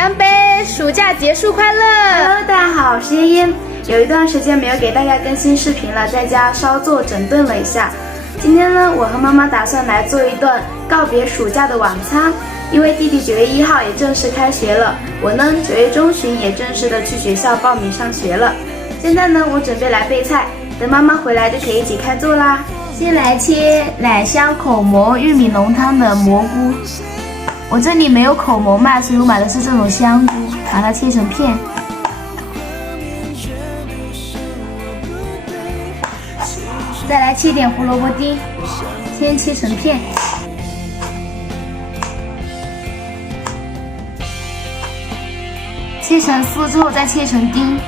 干杯！暑假结束快乐 ！Hello， 大家好，我是嫣嫣。有一段时间没有给大家更新视频了，在家稍作整顿了一下。今天呢，我和妈妈打算来做一顿告别暑假的晚餐。因为弟弟9月1号也正式开学了，我呢9月中旬也正式的去学校报名上学了。现在呢，我准备来备菜，等妈妈回来就可以一起开做啦。先来切奶香口蘑玉米浓汤的蘑菇，我这里没有口蘑卖，所以我买的是这种香菇，把它切成片。再来切点胡萝卜丁，先切成片。切成丝之后再切成丁。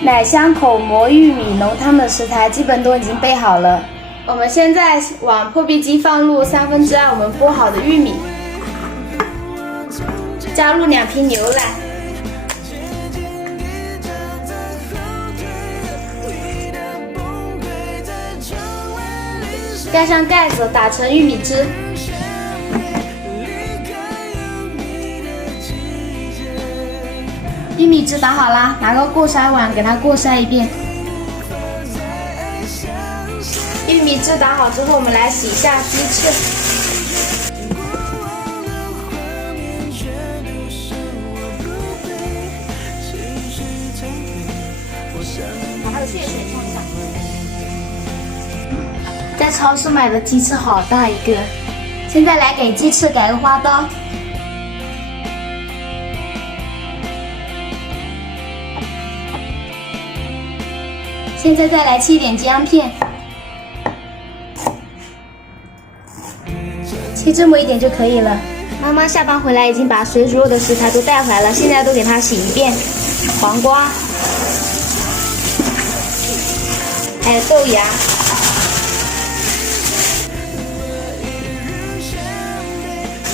奶香口蘑玉米浓汤的食材基本都已经备好了，我们现在往破壁机放入2/3我们剥好的玉米，加入2瓶牛奶，盖上盖子，打成玉米汁。玉米汁打好啦，拿个过筛碗给它过筛一遍。玉米汁打好之后，我们来洗一下鸡翅。把它的血水冲一下。在超市买的鸡翅好大一个，现在来给鸡翅改个花刀。现在再来切点姜片，切这么一点就可以了。妈妈下班回来已经把水煮肉的食材都带回来了，现在都给它洗一遍。黄瓜，还有豆芽，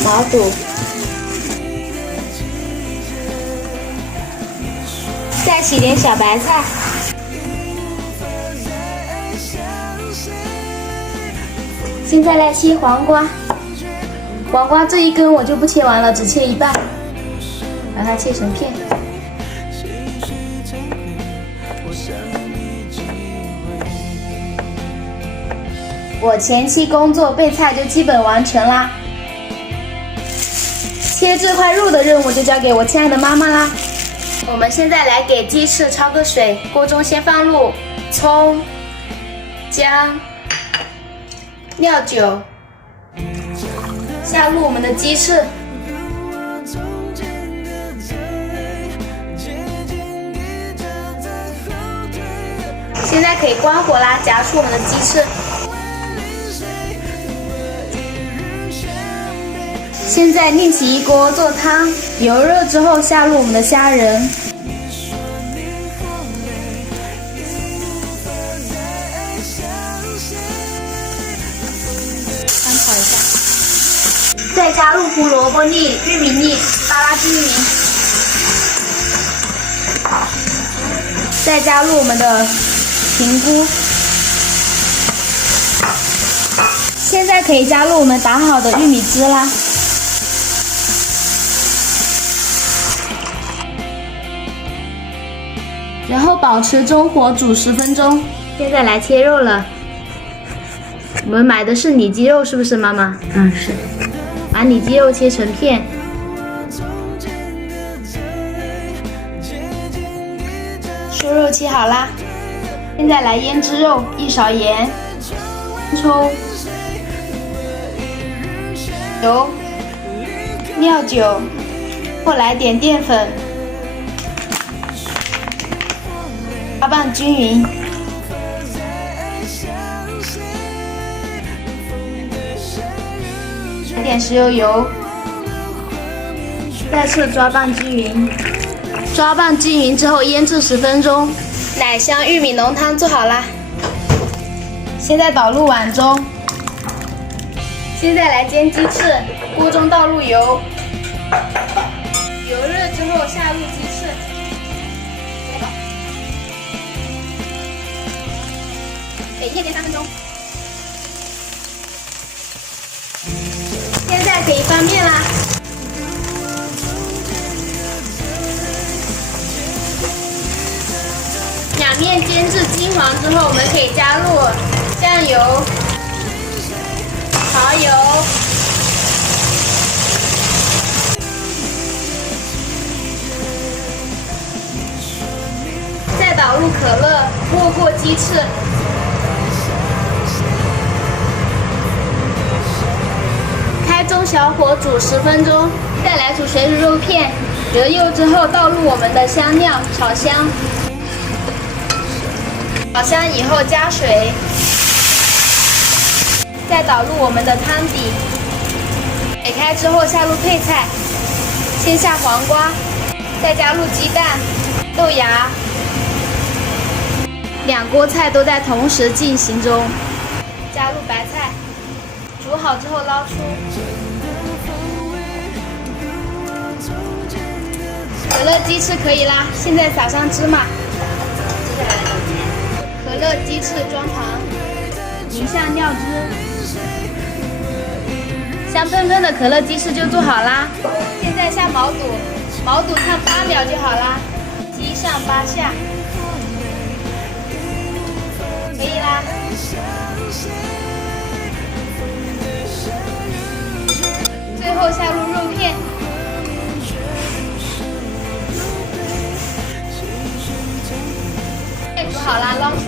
毛肚，再洗点小白菜。现在来切黄瓜，黄瓜这一根我就不切完了，只切一半，把它切成片。我前期工作备菜就基本完成啦，切这块肉的任务就交给我亲爱的妈妈啦。我们现在来给鸡翅焯个水，锅中先放入葱、姜、料酒，下入我们的鸡翅，现在可以关火啦，夹出我们的鸡翅。现在另起一锅做汤，油热之后下入我们的虾仁。炒一下，再加入胡萝卜粒、玉米粒，扒拉均匀。再加入我们的平菇，现在可以加入我们打好的玉米汁啦。然后保持中火煮10分钟。现在来切肉了。我们买的是里脊肉，是不是妈妈？嗯，是。把里脊肉切成片，瘦肉切好啦。现在来腌制肉，1勺盐、葱、油、料酒，或来点淀粉，搅拌均匀。来点食用油，再次抓拌均匀。抓拌均匀之后腌制10分钟，奶香玉米浓汤做好啦。现在倒入碗中。现在来煎鸡翅，锅中倒入油，油热之后下入鸡翅，给腌3分钟。可以翻面啦。两面煎至金黄之后，我们可以加入酱油、蚝油、再倒入可乐，没过鸡翅。开中小火煮10分钟，再来煮水煮肉片，热油之后倒入我们的香料，炒香。炒香以后加水，再倒入我们的汤底，水开之后下入配菜，先下黄瓜，再加入鸡蛋、豆芽，2锅菜都在同时进行中，加入白菜，煮好之后捞出。可乐鸡翅可以啦，现在撒上芝麻。可乐鸡翅装盘，淋上料汁，香喷喷的可乐鸡翅就做好啦。现在下毛肚，毛肚烫8秒就好啦，鸡上8下，可以啦。最后下入肉片。煮好啦，捞出，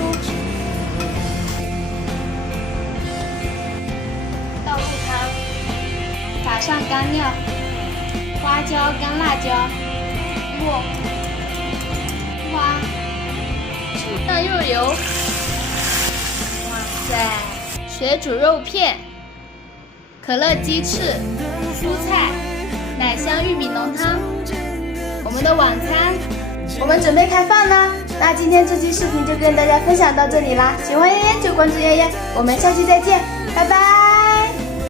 倒入汤，撒上干料、花椒、干辣椒、末、花、上肉油，哇塞，水煮肉片、可乐鸡翅、蔬菜、奶香玉米浓汤，我们的晚餐。我们准备开饭啦！那今天这期视频就跟大家分享到这里啦，喜欢燕燕就关注燕燕，我们下期再见，拜拜。